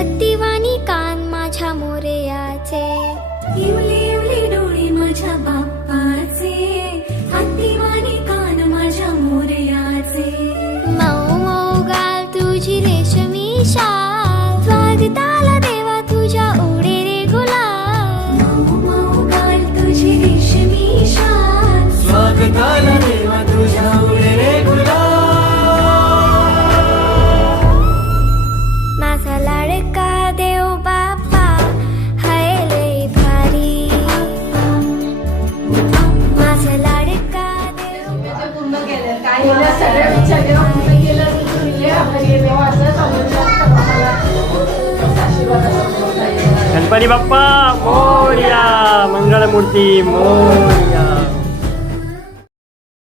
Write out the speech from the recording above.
हत्तीवाणी कान माझ्या मोरयाचे, इवले इवले डोळे माझ्या बाप्पाचे, हत्तीवाणी कान माझ्या मोरयाचे. मऊ मऊ गाल तुझी रेशमी शाल, स्वागताला देवा तुझ्या उडे रे गुलाल. मऊ मऊ गाल तुझी रेशमी शाल, स्वागताला देवा तुझ्या उडे रे गुलाल. माझा लाडका देव बाप्पा हाय लय भारी, माझा लाडका देव. पूर्ण केलं काय गेलं सगळ्या विचार पूर्ण केलं तुझे आभारी आहे देवा असं गणपती बाप्पा मोरया, मंगळमूर्ती मोरया.